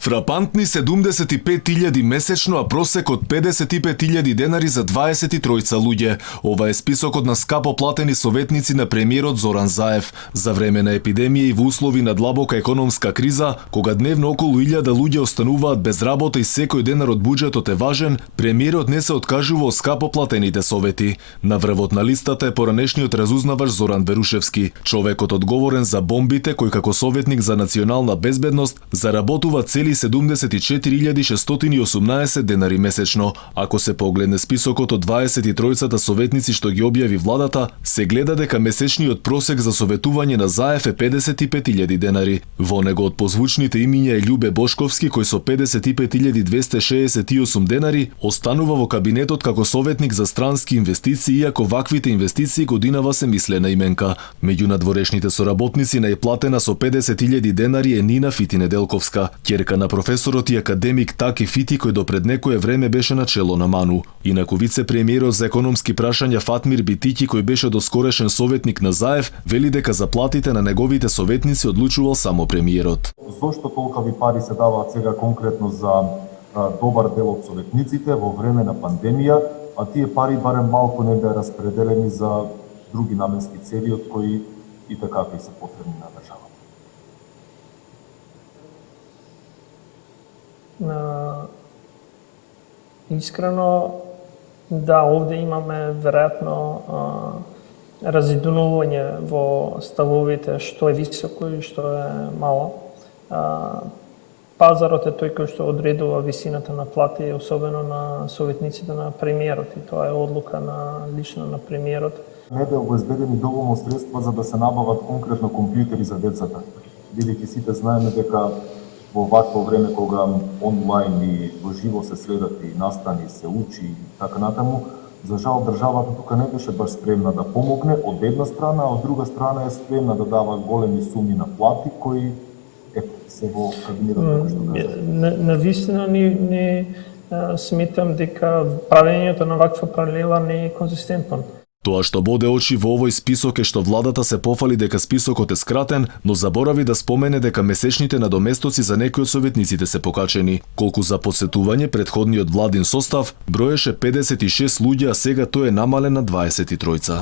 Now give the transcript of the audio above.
Фрапантни 75.000 месечно, а просекот 55.000 денари за 23 луѓе. Ова е списокот на скапо платени советници на премиерот Зоран Заев. За време на епидемија и во услови на длабока економска криза, кога дневно околу 1000 луѓе остануваат без работа и секој денар од буџетот е важен, премиерот не се откажува од скапо платените совети. На врвот на листата е поранешниот разузнавач Зоран Берушевски, човекот одговорен за бомбите кој како советник за национална безбедност заработува цели 74.618 денари месечно. Ако се погледне списокот од 23-цата советници што ги објави владата, се гледа дека месечниот просек за советување на Заев е 55.000 денари. Во него од позвучните имиња е Љубе Бошковски кој со 55.268 денари останува во кабинетот како советник за странски инвестиции, иако ваквите инвестиции годинава се мислена именка. Меѓу надворешните соработници најплатена со 50.000 денари е Нина Фити Неделковска, ќерка на професорот и академик Таки Фити кој допред некое време беше на чело на МАНУ. Инаку вице-премиерот за економски прашања Фатмир Битики кој беше доскорешен советник на Заев, вели дека за платите на неговите советници одлучувал само премиерот. Зошто толкави пари се даваат сега конкретно за добар дел од советниците во време на пандемија, а тие пари барем малку не беа распределени за други наменски цели од кои и така и се потребни на државата? Искрено, да, овде имаме веројатно разидунување во ставовите што е високо и што е мало. Пазарот е тој кој што одредува висината на плати, особено на советниците на премиерот, и тоа е одлука лично на премиерот. Не беа обезбедени доволно средства за да се набават конкретно компјутери за децата. Бидејќи сите знаеме дека во вакво време кога онлайн и во живо се следат и настани, се учи и така натаму, за жал државата тука не беше баш спремна да помогне од една страна, а од друга страна е спремна да дава големи суми на плати кои се во кабинетот како што кажа. Навистина не сметам дека правењето на ваква паралела не е конзистентно. Тоа што боде очи во овој список е што владата се пофали дека списокот е скратен, но заборави да спомене дека месечните надоместоци за некои од советниците се покачени. Колку за посетување претходниот владин состав броеше 56 луѓе, а сега тој е намален на 23.